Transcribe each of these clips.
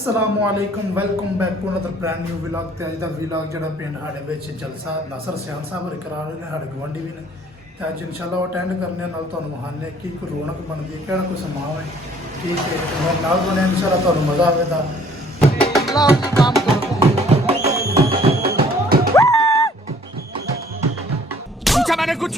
अस्सलामुअलैकुम welcome back to another brand new vlog. तो अज का व्लॉग जो पिंड साढ़े जलसा नसर सियान साहब होर करा रहे हैं, साढ़े गुआढ़ी भी ने। तो अज इंशाल्लाह अटेंड करने विखाने की कोई रौनक बनती है, कहना कोई समाव है, ठीक है नाल बने इंशाल्लाह तुहानू मज़ा आएगा। मैंने कुछ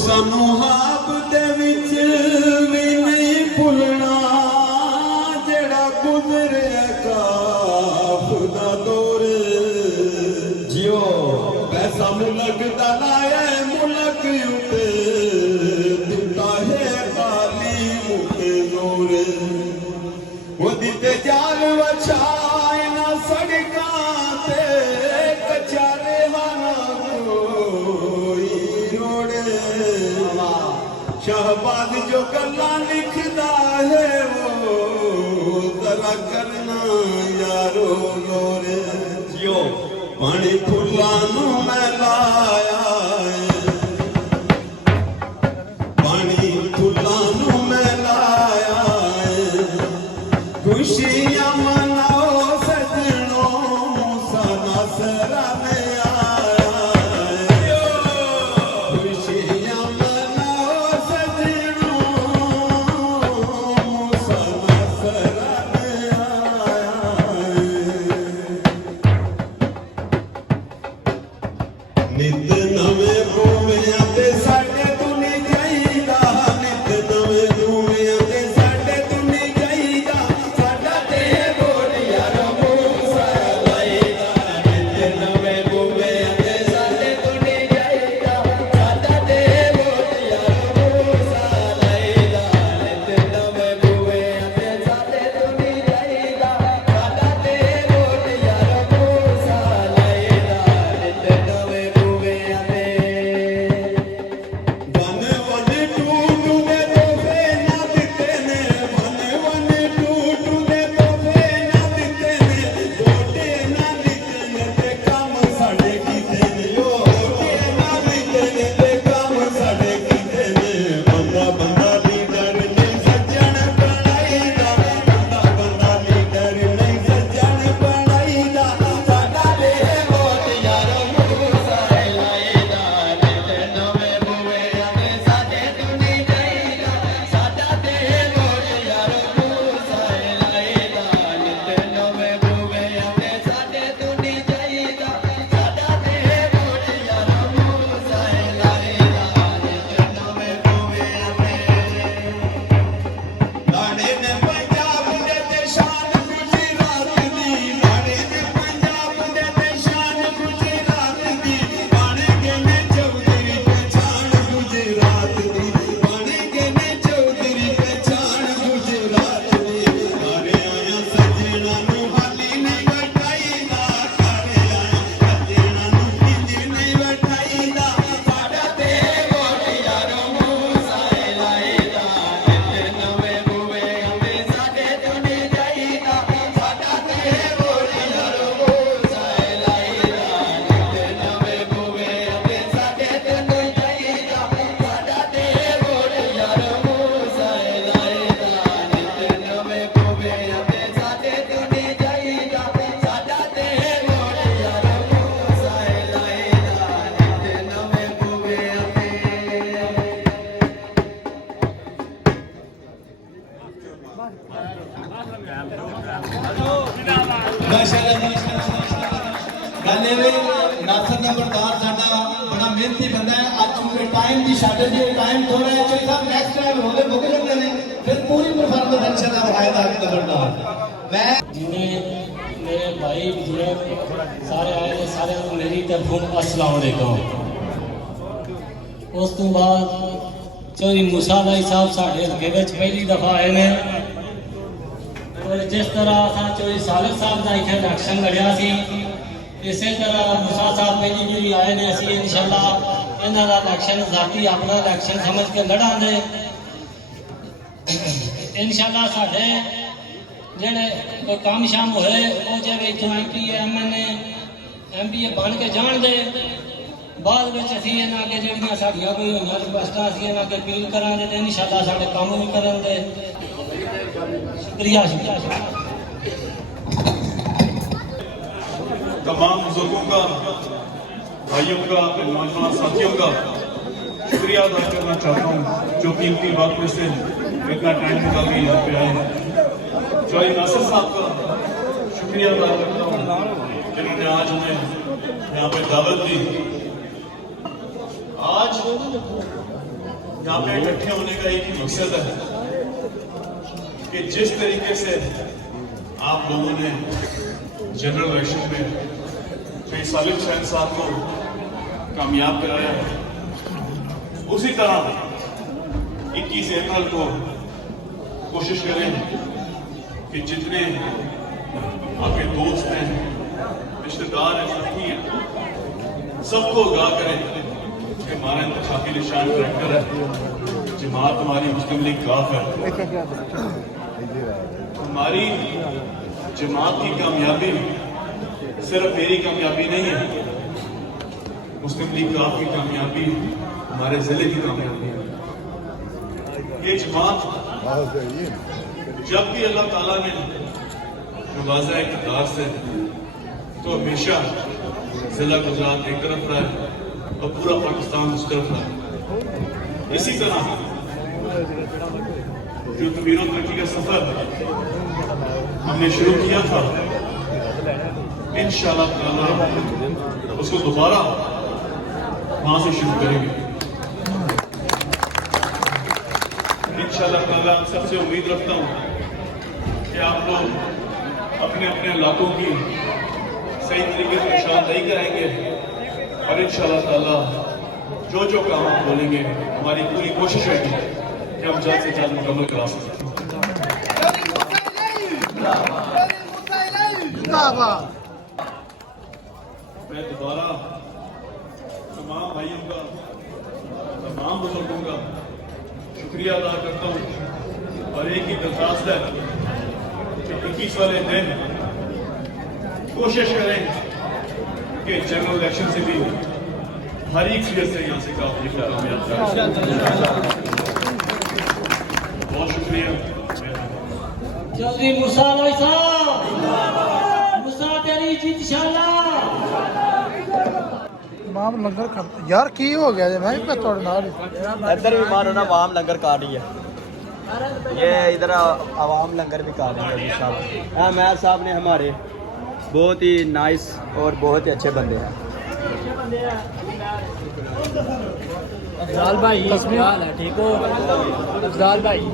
सानू हाब दे विच भी नहीं भुलना, जेड़ा गुजरिया काफ दा दौर जियो। पैसा मुलक दा लाया मुलक उते दिता है खाली मुखे जोर। वो दिते जाल वछाए ना सड़कां ते कच्चा रेहाना शहबाज जो गल्ला लिखदा है वो जरा करना यारो गोरे जियो। पानी फुल्लां नू मैं लाया पानी फुल्लां नू मैं लाया खुशियां मनाओ सजनो मूसा नासरा ने Thank you. ਗੱਲ ਇਹ ਵੀ ਨਾਸਰ ਨੰਬਰਦਾਰ ਸਾਡਾ ਬੜਾ ਮਿਹਨਤੀ ਬੰਦਾ ਹੈ। ਅੱਜ ਚੁੱਕੇ ਟਾਈਮ ਦੀ ਸ਼ਾਰਟੇਜ ਹੈ, ਟਾਈਮ ਥੋੜਾ ਹੈ, ਚੋਈ ਸਾਹਿਬ ਨੈਕਸਟ ਟਾਈਮ ਹੋਲੇ ਮੁੱਕ ਜਾਂਦੇ ਨੇ, ਫਿਰ ਪੂਰੀ ਪਰਫਾਰਮੈਂਸ ਇਨਸ਼ਾਅੱਲਾਹ ਦਿਖਾਏਗਾ ਨੰਬਰਦਾਰ। ਮੈਂ जिन्हें मेरे भाई बुजुर्ग सारे आए ने सारे को मेरी तरफों अस्सलाम वालेकुम। उस तो बाद चौधरी मूसा भाई साहब साढ़े हल्के विच पहली दफा आए ने और जिस तरह असा चौधरी सालिक साहब का इत्थे इलेक्शन लड़िया सी इसे तरह मूसा साहब पहली बारी आए ने असी इंशाअल्लाह इन्हां दा इलेक्शन जाती अपना इलेक्शन समझ के लड़ांगे इंशाअल्लाह। साढ़े ਜਿਹੜੇ ਕੋਈ ਕੰਮ ਸ਼ਾਮ ਹੋਏ ਉਹ ਜਿਵੇਂ ਇੱਥੋਂ MP MNA MBA ਬਣ ਕੇ ਜਾਣਦੇ ਬਾਅਦ ਵਿੱਚ ਅਸੀਂ ਇਹਨਾਂ ਅੱਗੇ ਜਿਹੜੀਆਂ ਸਾਡੀਆਂ ਕੋਈ ਹੋਈਆਂ ਰਿਕੁਐਸਟਾਂ ਅਸੀਂ ਇਹਨਾਂ ਅੱਗੇ ਅਪੀਲ ਕਰਾਂਗੇ ਤੇ ਇਨਸ਼ਾਅੱਲਾ ਸਾਡੇ ਕੰਮ ਵੀ ਕਰਨਗੇ। शुक्रिया तमाम बुजुर्गों का, भाइयों का, नौजवान साथियों का शुक्रिया अदा करना चाहता हूँ जो कीमती वक्त में से इतना टाइम निकाल के यहाँ पे आए हैं। चौधरी नासिर साहब का शुक्रिया अदा करता हूँ जिन्होंने आज हमें यहाँ पे दावत दी। आज यहाँ पे इकट्ठे होने का एक ही मकसद है कि जिस तरीके से आप लोगों ने जनरल इलेक्शन में श्री सालिक साहब को कामयाब कराया है उसी तरह 21 अप्रैल को कोशिश करें कि जितने आपके दोस्त हैं, रिश्तेदार हैं, साथी हैं, सबको आगाह करें कि हमारा इंतखाबी निशान ट्रैक्टर है, जमात हमारी मुस्लिम लीग काफ है। हमारी जमात की कामयाबी सिर्फ मेरी कामयाबी नहीं है, मुस्लिम लीग काफ की कामयाबी हमारे जिले की कामयाबी है। ये जमात जब भी अल्लाह ताला ने नवाजा इक़्तिदार से तो हमेशा जिला गुजरात एक तरफ रहा है और पूरा पाकिस्तान उस तरफ रहा है। इसी तरह जो तमीर और तरक्की का सफर हमने शुरू किया था इंशाअल्लाह ताला उसको दोबारा वहां से शुरू करेंगे। इंशाअल्लाह ताला सबसे उम्मीद रखता हूँ कि आप लोग अपने अपने इलाकों की सही तरीके से निशानदेही कराएंगे और इंशाअल्लाह ताला जो जो काम हम बोलेंगे हमारी पूरी कोशिश रहेगी कि हम जल्द से जल्द मुकम्मल करा सकें। मैं दोबारा तमाम भाइयों का, तमाम बुजुर्गों का शुक्रिया अदा करता हूँ और एक ही दरखास्त है कि 21 वाले दिन कोशिश करें कि जनरल इलेक्शन से भी हर एक सीट से यहाँ से काफी कामयाब जाए। बहुत शुक्रिया। चौधरी मूसा भाई साहब, मूसा तेरी जीत इंशाअल्लाह। तमाम लंगर खा यार की हो गया मैं भी थोड़े नाल इधर भी मारो ना आवाम लंगर काट रही है। ये इधर आवाम लंगर भी काट रही है। मेयर साहब ने हमारे बहुत ही नाइस और बहुत ही अच्छे बंदे हैं। अफजाल भाई, ठीक हो अफजाल भाई?